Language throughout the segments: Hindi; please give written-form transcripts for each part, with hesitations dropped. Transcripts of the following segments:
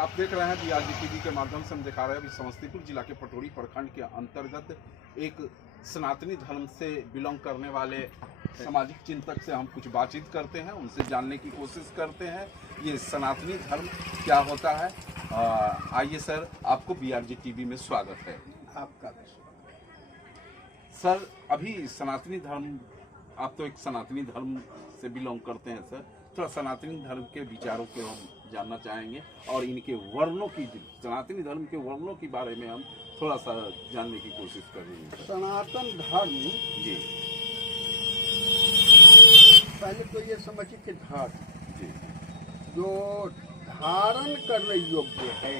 आप देख रहे हैं बीआरजी टीवी के माध्यम से हम दिखा रहे हैं अभी समस्तीपुर जिला के पटोरी प्रखंड के अंतर्गत एक सनातनी धर्म से बिलोंग करने वाले सामाजिक चिंतक से हम कुछ बातचीत करते हैं, उनसे जानने की कोशिश करते हैं ये सनातनी धर्म क्या होता है। आइए सर, आपको बीआरजी टीवी में स्वागत है। आपका सर, अभी सनातनी धर्म, आप तो एक सनातनी धर्म से बिलोंग करते हैं सर, थोड़ा सनातनी धर्म के विचारों को हम जानना चाहेंगे और इनके वर्णों की, सनातनी धर्म के वर्णों के बारे में हम थोड़ा सा जानने की कोशिश करेंगे। सनातन धर्म जी, पहले तो ये समझिए कि धर्म जी, जो धारण करने योग्य है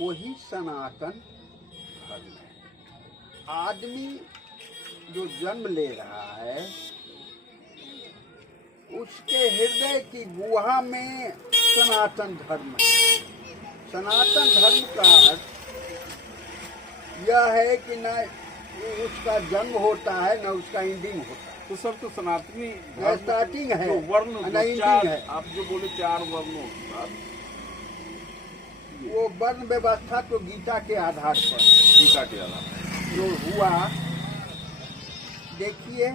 वही सनातन धर्म है। आदमी जो जन्म ले रहा है उसके हृदय की गुहा में सनातन धर्म है। सनातन धर्म का अर्थ यह है कि न उसका जन्म होता है न उसका एंडिंग होता है। तो सर, तो सनातनी स्टार्टिंग है तो वर्ण न जो एंडिंग चार, है। आप जो बोले 4 वर्णों की बात, वो वर्ण व्यवस्था तो गीता के आधार पर गीता के अलावा जो हुआ, देखिए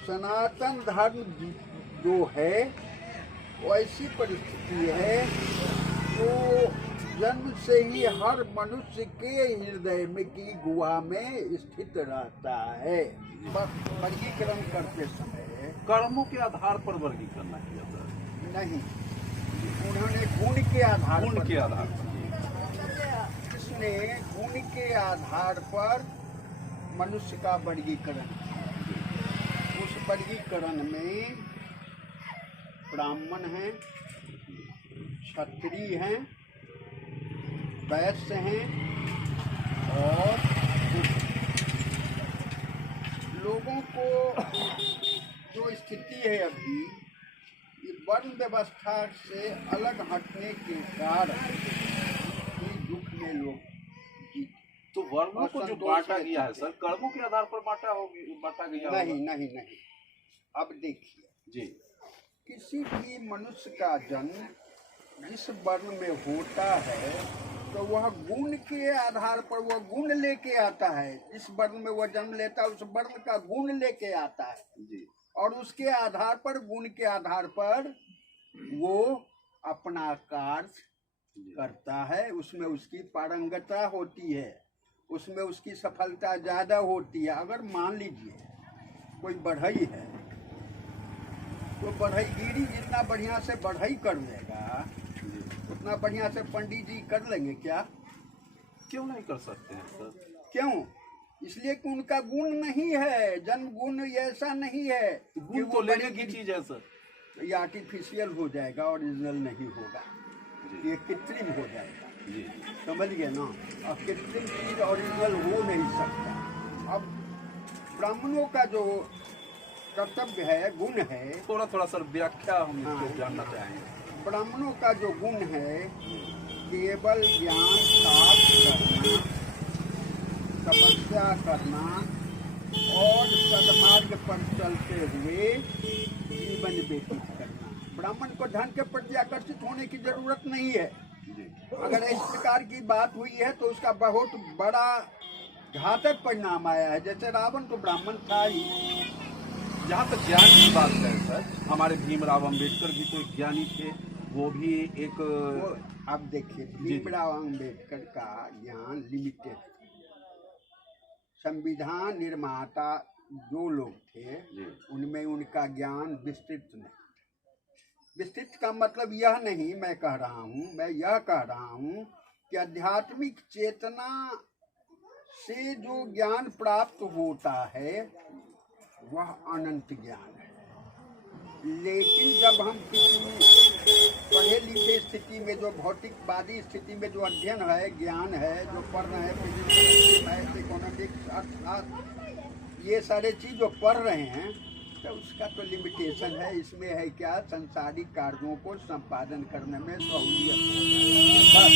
सनातन धर्म जो है वो ऐसी परिस्थिति है जो जन्म से ही हर मनुष्य के हृदय में की गुहा में स्थित रहता है। वर्गीकरण करते समय कर्मों के आधार पर वर्गीकरण किया सर, नहीं, उन्होंने गुण के आधार गुण पर के आधार पर। इसने गुण के आधार पर मनुष्य का वर्गीकरण किया। उस वर्गीकरण में ब्राह्मण हैं, क्षत्रिय हैं, वैश्य हैं और लोगों को जो स्थिति है अभी ये वर्ण व्यवस्था से अलग हटने के कारण ही दुख में लोग जीते। तो वर्णों को जो असंतोष बांटा है गया है ठीक सर, कर्मों के आधार पर बांटा गया नहीं होगा। नहीं नहीं, अब देखिए, जी, किसी भी मनुष्य का जन्म जिस वर्ण में होता है तो वह गुण के आधार पर वह गुण लेके आता है। जिस वर्ण में वह जन्म लेता है उस वर्ण का गुण लेके आता है जी, और उसके आधार पर, गुण के आधार पर वो अपना कार्य करता है। उसमें उसकी पारंगता होती है, उसमें उसकी सफलता ज़्यादा होती है। अगर मान लीजिए कोई बढ़ई है तो बढ़ईगिरी जितना बढ़िया से बढ़ई कर लेगा उतना बढ़िया से पंडित जी कर लेंगे क्या? क्यों नहीं कर सकते हैं सर? क्यों? इसलिए कि उनका गुण नहीं है, जन्म गुण ऐसा नहीं है। गुण तो लेने की चीज है सर। ये आर्टिफिशियल हो जाएगा, ओरिजिनल नहीं होगा, ये कृत्रिम हो जाएगा। जी, समझ गए ना? अब कृत्रिम चीज ओरिजिनल हो नहीं सकता। अब ब्राह्मणों का जो कर्तव्य है, गुण है, थोड़ा थोड़ा सर व्याख्या हम हाँ। इसको जानना चाहेंगे। ब्राह्मणों का जो गुण है केवल ज्ञान प्राप्त करना, तपस्या करना और सन्मार्ग पर चलते हुए जीवन व्यतीत करना। ब्राह्मण को धन के प्रति आकर्षित होने की जरूरत नहीं है। अगर इस प्रकार की बात हुई है तो उसका बहुत बड़ा घातक परिणाम आया है। जैसे रावण तो ब्राह्मण था ही। जहाँ तक ज्ञान की बात करें सर, हमारे भीमराव अंबेडकर भी तो एक ज्ञानी थे, वो भी एक वो अब देखिए, भीमराव अंबेडकर का ज्ञान लिमिटेड, संविधान निर्माता जो लोग थे उनमें उनका ज्ञान विस्तृत नहीं। विस्तृत का मतलब यह नहीं मैं कह रहा हूँ, मैं यह कह रहा हूँ कि आध्यात्मिक चेतना से जो ज्ञान प्राप्त होता है वह अनंत ज्ञान है। लेकिन जब हम किसी पढ़े लिखे स्थिति में, जो भौतिकवादी स्थिति में जो अध्ययन है, ज्ञान है, जो पढ़ रहे हैं, फिजिक्स, मैथ, इकोनॉमिक्स, अर्थशास्त्र, ये सारे चीज़ जो पढ़ रहे हैं, तो उसका तो लिमिटेशन है। इसमें है क्या, संसारिक कार्यों को संपादन करने में सहूलियत बस।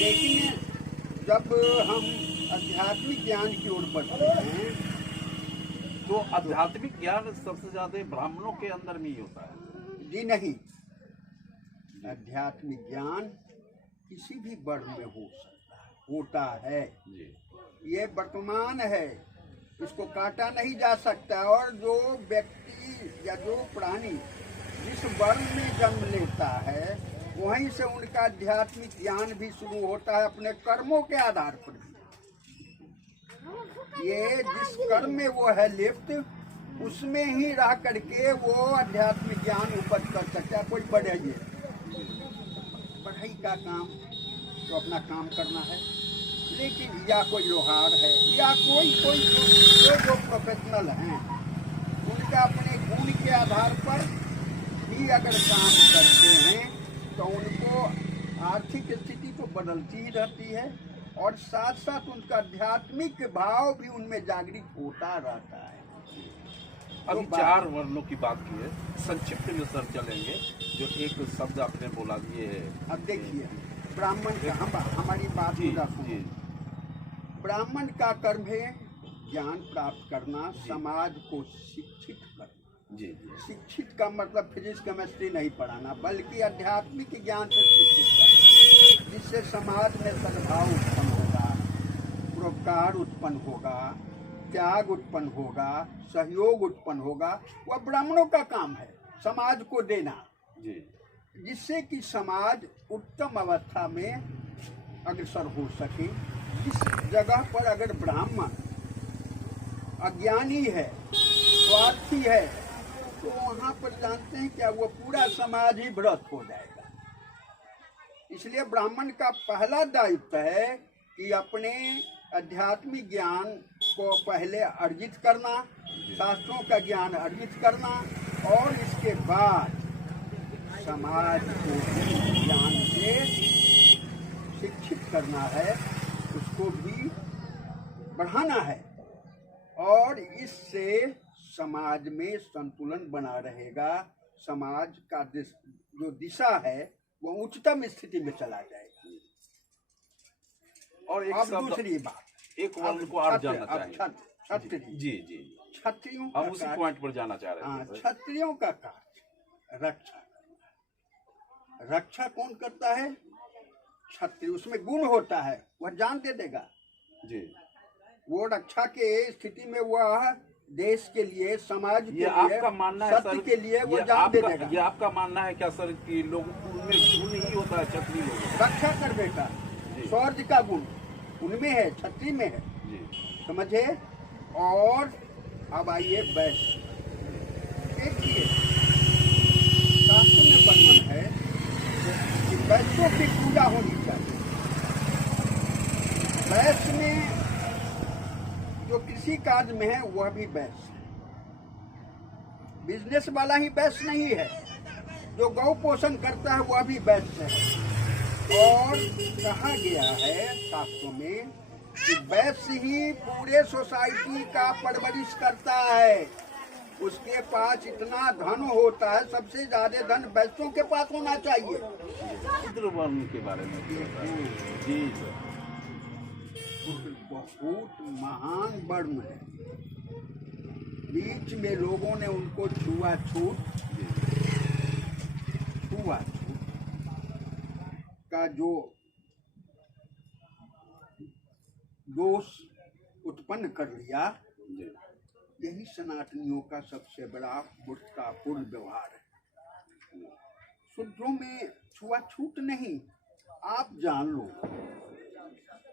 लेकिन जब हम आध्यात्मिक ज्ञान की ओर बढ़ते हैं तो आध्यात्मिक ज्ञान सबसे ज्यादा ब्राह्मणों के अंदर में ही होता है। जी नहीं, आध्यात्मिक ज्ञान किसी भी वर्ण में हो सकता है, होता है। ये वर्तमान है, इसको काटा नहीं जा सकता। और जो व्यक्ति या जो प्राणी जिस वर्ण में जन्म लेता है वहीं से उनका आध्यात्मिक ज्ञान भी शुरू होता है, अपने कर्मों के आधार पर भी। ये जिस कर्म में वो है लिप्त, उसमें ही रह करके वो आध्यात्मिक ज्ञान उपज कर सकता है। कोई पढ़ाई का काम तो अपना काम करना है, लेकिन या कोई लोहार है या कोई जो प्रोफेशनल हैं, उनका अपने गुण के आधार पर ही अगर काम करते हैं तो उनको आर्थिक स्थिति तो बदलती ही रहती है, और साथ साथ उनका आध्यात्मिक भाव भी उनमें जागृत होता रहता है। अभी 4 वर्णों की बात की है, संक्षिप्त में सर चलेंगे। जो एक शब्द आपने बोला ये है, अब देखिए ब्राह्मण का हमारी बात सुनिए। ब्राह्मण का कर्म है ज्ञान प्राप्त करना, समाज को शिक्षित करना। जी। शिक्षित का मतलब फिजिक्स केमिस्ट्री नहीं पढ़ाना, बल्कि आध्यात्मिक ज्ञान से शिक्षित करना, जिससे समाज में सद्भाव उत्पन्न होगा, परोपकार उत्पन्न होगा, त्याग उत्पन्न होगा, सहयोग उत्पन्न होगा। वह ब्राह्मणों का काम है समाज को देना, जिससे कि समाज उत्तम अवस्था में अग्रसर हो सके। इस जगह पर अगर ब्राह्मण अज्ञानी है, स्वार्थी है, तो वहाँ पर जानते हैं क्या, वो पूरा समाज ही भ्रष्ट हो जाएगा। इसलिए ब्राह्मण का पहला दायित्व है कि अपने आध्यात्मिक ज्ञान को पहले अर्जित करना, शास्त्रों का ज्ञान अर्जित करना, और इसके बाद समाज को भी ज्ञान से शिक्षित करना है, उसको भी बढ़ाना है, और इससे समाज में संतुलन बना रहेगा। समाज का जो दिशा है वो उच्चतम स्थिति में चला जाएगा। और एक दूसरी बात, एक वर्ण को आप जानना चाहेंगे। क्षत्रिय, जी। क्षत्रियों हम उसी पॉइंट पर जाना चाह रहे हैं। क्षत्रियों का कार्य रक्षा करना। रक्षा कौन करता है? क्षत्रिय। उसमें गुण होता है, वह जान दे देगा जी। वो रक्षा के स्थिति में वह देश के लिए, समाज के लिए, आपका मानना है सत्य के लिए वो जान दे देगा। ये आपका मानना है क्या सर कि लोगों उनमें गुण ही होता है क्षत्रिय लोगों? रक्षा कर बेटा, शौर्य का गुण उनमें है, क्षत्रिय में है जी। समझे। और अब आइए वैश्य। देखिए शास्त्र में वर्णन है कि वैश्यों की पूजा होनी चाहिए। वैश्य में जो कृषि कार्य में है वह भी वैश्य है, बिजनेस वाला ही वैश्य नहीं है, जो गौ पोषण करता है वह भी वैश्य है। और कहा गया है शास्त्रों में कि वैश्य ही पूरे सोसाइटी का परवरिश करता है। उसके पास इतना धन होता है, सबसे ज्यादा धन वैश्यों के पास होना चाहिए। शूद्र वर्ण के बारे में जी बहुत महान वर्ण है। बीच में लोगों ने उनको छुआछूत का जो दोष उत्पन्न कर लिया, यही सनातनियों का सबसे बड़ा मूर्खतापूर्ण व्यवहार है। शूद्रों में छुआछूत नहीं। आप जान लो,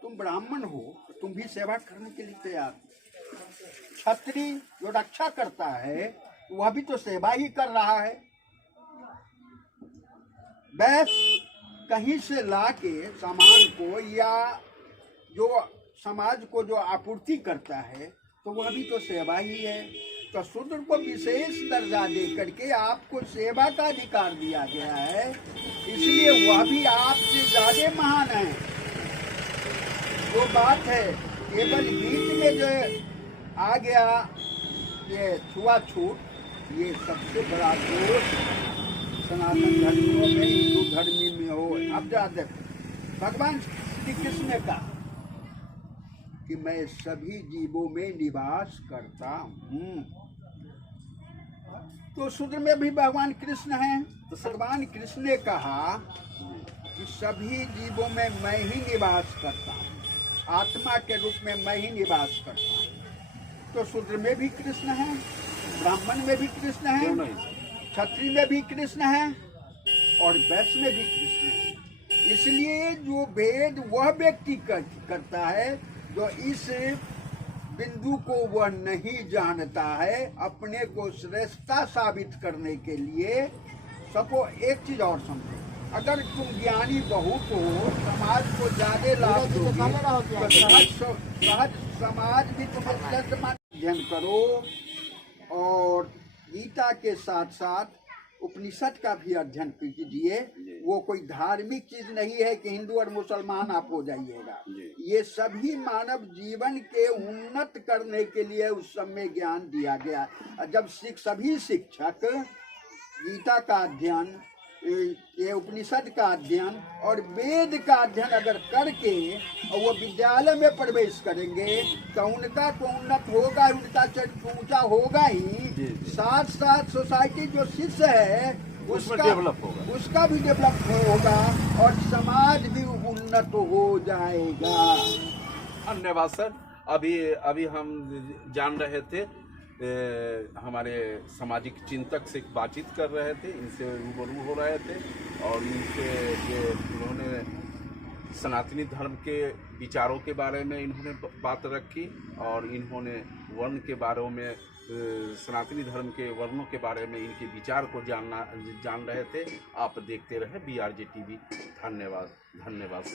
तुम ब्राह्मण हो तो तुम भी सेवा करने के लिए तैयार। क्षत्रिय जो रक्षा करता है वह भी तो सेवा ही कर रहा है। वैश्य कहीं से लाके सामान को या जो समाज को जो आपूर्ति करता है तो वह भी तो सेवा ही है। तो शूद्र को विशेष दर्जा दे करके आपको सेवा का अधिकार दिया गया है, इसलिए वह भी आपसे ज्यादा महान है। वो बात है, केवल बीच में जो आ गया ये छुआछूत, ये सबसे बड़ा दोष सनातन धर्मियों में, हिंदू धर्मी में हो। अब जा देखो, भगवान श्री कृष्ण ने कहा कि मैं सभी जीवों में निवास करता हूँ। तो शूद्र में भी भगवान कृष्ण हैं। तो भगवान कृष्ण ने कहा कि सभी जीवों में मैं ही निवास करता हूँ, आत्मा के रूप में मैं ही निवास करता हूँ। तो शूद्र में भी कृष्ण हैं, ब्राह्मण में भी कृष्ण हैं, क्षत्रिय में भी कृष्ण हैं और वैश्य में भी कृष्ण हैं। इसलिए जो भेद वह व्यक्ति करता है जो इस बिंदु को वह नहीं जानता है, अपने को श्रेष्ठता साबित करने के लिए। सबको एक चीज और समझो, अगर तुम ज्ञानी बहुत हो, समाज को ज्यादा लाभ दोगे तो सहज समाज भी तुम्हें श्रेष्ठ अध्ययन करो। और गीता के साथ साथ उपनिषद का भी अध्ययन कीजिए। वो कोई धार्मिक चीज नहीं है कि हिंदू और मुसलमान आप हो जाइएगा। ये सभी मानव जीवन के उन्नत करने के लिए उस समय ज्ञान दिया गया। जब सभी शिक्षक गीता का अध्ययन, ये उपनिषद का अध्ययन और वेद का अध्ययन अगर करके और वो विद्यालय में प्रवेश करेंगे तो उनका तो उन्नत होगा, उनका चरित्र ऊंचा होगा ही, साथ साथ सोसाइटी जो शिष्य है उसका भी डेवलप होगा और समाज भी उन्नत हो जाएगा। धन्यवाद सर। अभी हम जान रहे थे, हमारे सामाजिक चिंतक से बातचीत कर रहे थे, इनसे रूबरू हो रहे थे और इनसे इन्होंने सनातनी धर्म के विचारों के बारे में इन्होंने बात रखी और इन्होंने वर्ण के बारे में, सनातनी धर्म के वर्णों के बारे में इनके विचार को जान रहे थे। आप देखते रहे BRJ TV। धन्यवाद सर।